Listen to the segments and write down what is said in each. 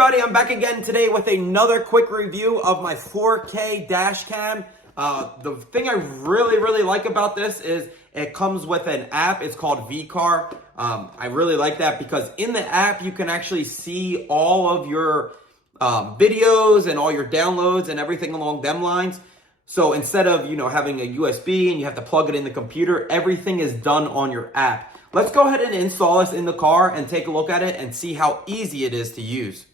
everybody, I'm back again today with another quick review of my 4K dash cam. The thing I really like about this is it comes with an app. It's called VCar. I really like that because in the app you can actually see all of your videos and all your downloads and everything along them lines. So instead of having a USB and you have to plug it in the computer, everything is done on your app. Let's go ahead and install this in the car and take a look at it and see how easy it is to use.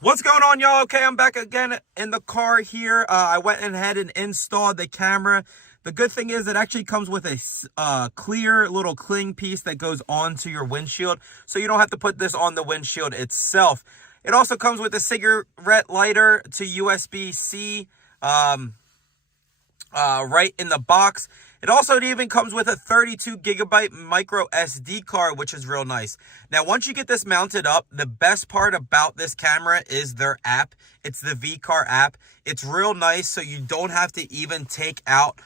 What's going on, y'all? Okay, I'm back again in the car here. I went ahead and installed the camera. The good thing is it actually comes with a clear little cling piece that goes onto your windshield, so you don't have to put this on the windshield itself. It also comes with a cigarette lighter to USB-C right in the box. It also even comes with a 32 gigabyte micro SD card, which is real nice. Now, once you get this mounted up, the best part about this camera is their app. It's the VCar app. It's real nice, so you don't have to even take out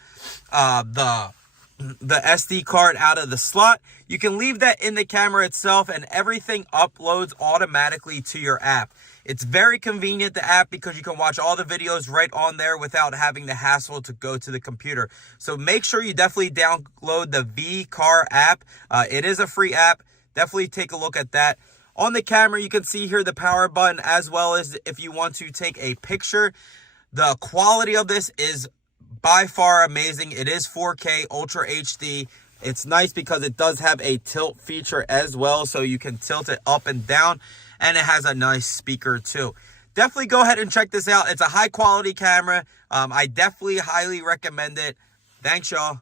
the SD card out of the slot. You can leave that in the camera itself, and everything uploads automatically to your app. It's very convenient, the app, because you can watch all the videos right on there without having the hassle to go to the computer. So make sure you definitely download the VCar app. It is a free app. Definitely take a look at that. On the camera, you can see here the power button, as well as if you want to take a picture. The quality of this is by far amazing. It is 4K Ultra HD. It's nice because it does have a tilt feature as well, so you can tilt it up and down, and it has a nice speaker too. Definitely go ahead and check this out. It's a high quality camera. I definitely highly recommend it. Thanks, y'all.